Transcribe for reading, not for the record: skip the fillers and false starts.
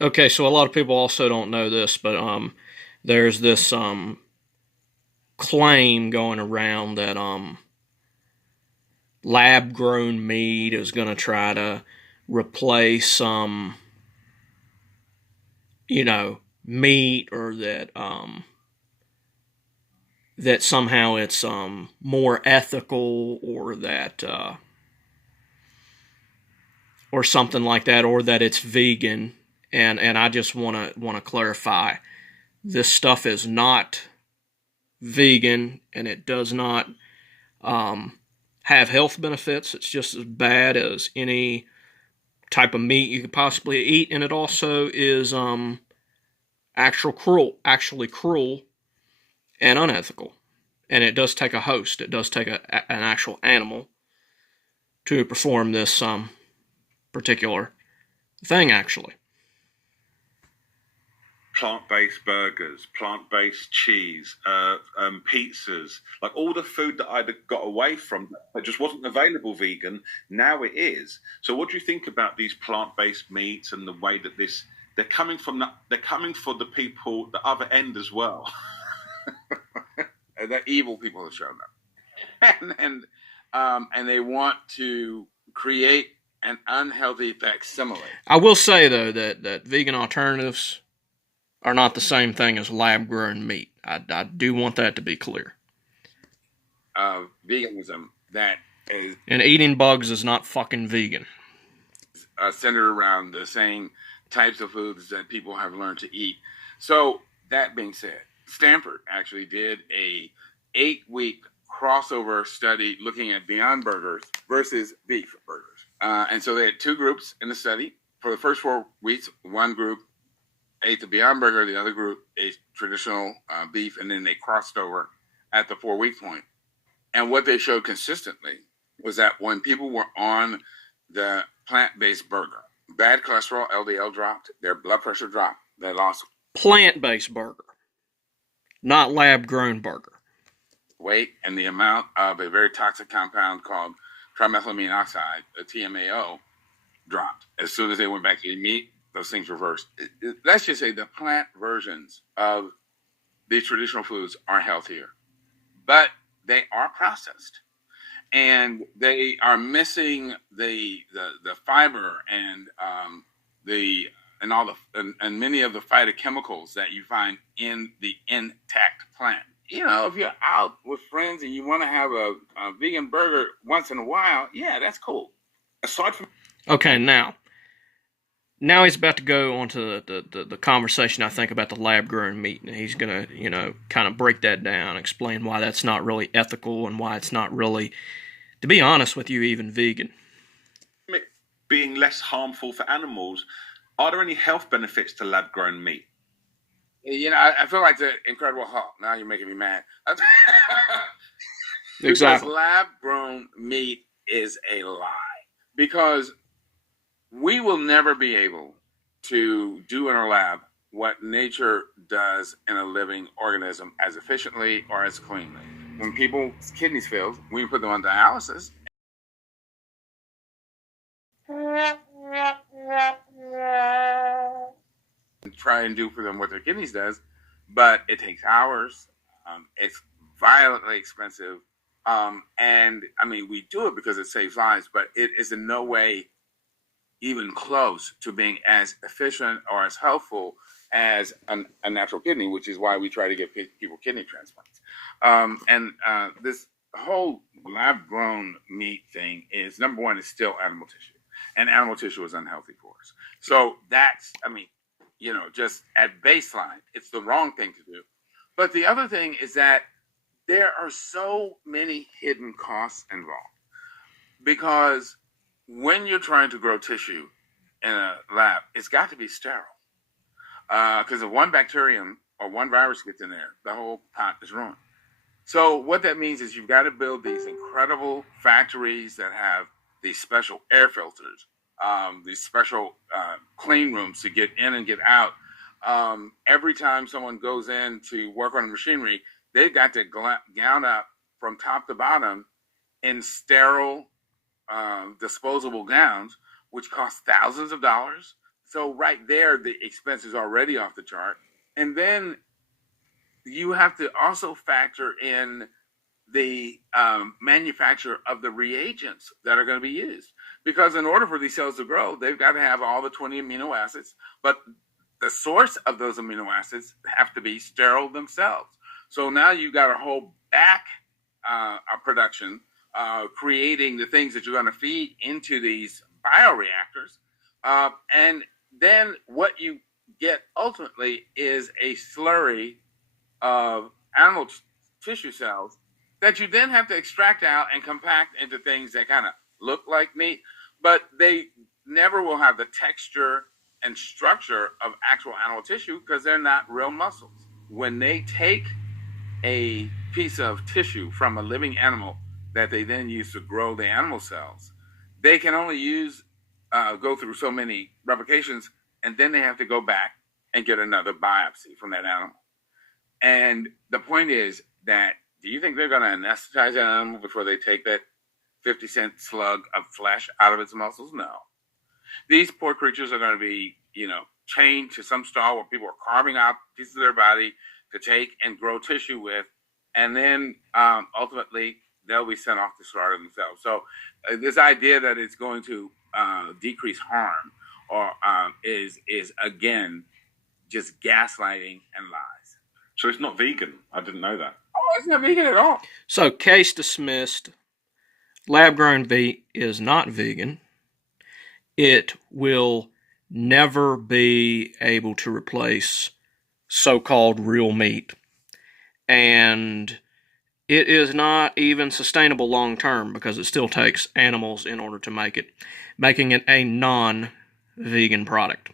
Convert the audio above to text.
Okay, so a lot of people also don't know this, but there's this claim going around that lab grown meat is going to try to replace meat, or that somehow it's more ethical, or that or something like that, or that it's vegan. And I just want to clarify, this stuff is not vegan, and it does not have health benefits. It's just as bad as any type of meat you could possibly eat, and it also is actually cruel and unethical. And it does take a host. It does take an actual animal to perform this particular thing, actually. Plant-based burgers, plant-based cheese, pizzas, like all the food that I'd got away from that just wasn't available vegan, now it is. So what do you think about these plant-based meats and the way that they're coming for the people, the other end as well? The evil people have shown up, and they want to create an unhealthy facsimile. I will say, though, that vegan alternatives are not the same thing as lab grown meat. I do want that to be clear. Veganism that is, and eating bugs is not fucking vegan. Centered around the same types of foods that people have learned to eat. So that being said, Stanford actually did a 8-week crossover study looking at Beyond Burgers versus beef burgers. And so they had two groups in the study. For the first 4 weeks, one group ate the Beyond Burger, the other group ate traditional beef, and then they crossed over at the 4-week point. And what they showed consistently was that when people were on the plant-based burger, bad cholesterol, LDL dropped, their blood pressure dropped, they lost plant-based burger, not lab-grown burger. Weight, and the amount of a very toxic compound called trimethylamine oxide, a TMAO, dropped. As soon as they went back to eating meat, those things reversed. Let's just say the plant versions of the traditional foods are healthier, but they are processed, and they are missing the fiber and and many of the phytochemicals that you find in the intact plant. You know, if you're out with friends and you want to have a vegan burger once in a while, yeah, that's cool. Aside from okay, now he's about to go on to the conversation, I think, about the lab-grown meat. And he's going to, kind of break that down, explain why that's not really ethical and why it's not really, to be honest with you, even vegan. Being less harmful for animals, are there any health benefits to lab-grown meat? You know, I feel like the Incredible Hulk. Now you're making me mad. Exactly. Because lab-grown meat is a lie. Because we will never be able to do in our lab what nature does in a living organism as efficiently or as cleanly. When people's kidneys fail, we put them on dialysis. And try and do for them what their kidneys does, but it takes hours. It's violently expensive. And I mean, we do it because it saves lives, but it is in no way even close to being as efficient or as helpful as a natural kidney, which is why we try to give people kidney transplants. This whole lab-grown meat thing is, number one, is still animal tissue, and animal tissue is unhealthy for us. So that's, I mean, just at baseline, it's the wrong thing to do. But the other thing is that there are so many hidden costs involved, because when you're trying to grow tissue in a lab, it's got to be sterile. Because if one bacterium or one virus gets in there, the whole pot is ruined. So what that means is you've got to build these incredible factories that have these special air filters, these special clean rooms to get in and get out. Every time someone goes in to work on the machinery, they've got to gown up from top to bottom in sterile disposable gowns, which cost thousands of dollars. So right there, the expense is already off the chart. And then you have to also factor in the manufacture of the reagents that are going to be used. Because in order for these cells to grow, they've got to have all the 20 amino acids, but the source of those amino acids have to be sterile themselves. So now you've got a whole back production, creating the things that you're going to feed into these bioreactors. And then what you get ultimately is a slurry of animal tissue cells that you then have to extract out and compact into things that kind of look like meat, but they never will have the texture and structure of actual animal tissue because they're not real muscles. When they take a piece of tissue from a living animal that they then use to grow the animal cells, they can only go through so many replications, and then they have to go back and get another biopsy from that animal. And the point is that, do you think they're going to anesthetize that animal before they take that 50-cent slug of flesh out of its muscles? No. These poor creatures are going to be, chained to some stall where people are carving out pieces of their body to take and grow tissue with, and then ultimately they'll be sent off to slaughter themselves. So this idea that it's going to decrease harm or is again just gaslighting and lies. So it's not vegan. I didn't know that. Oh, it's not vegan at all. So case dismissed. Lab-grown meat is not vegan. It will never be able to replace so-called real meat. And it is not even sustainable long-term because it still takes animals in order to make it, making it a non-vegan product.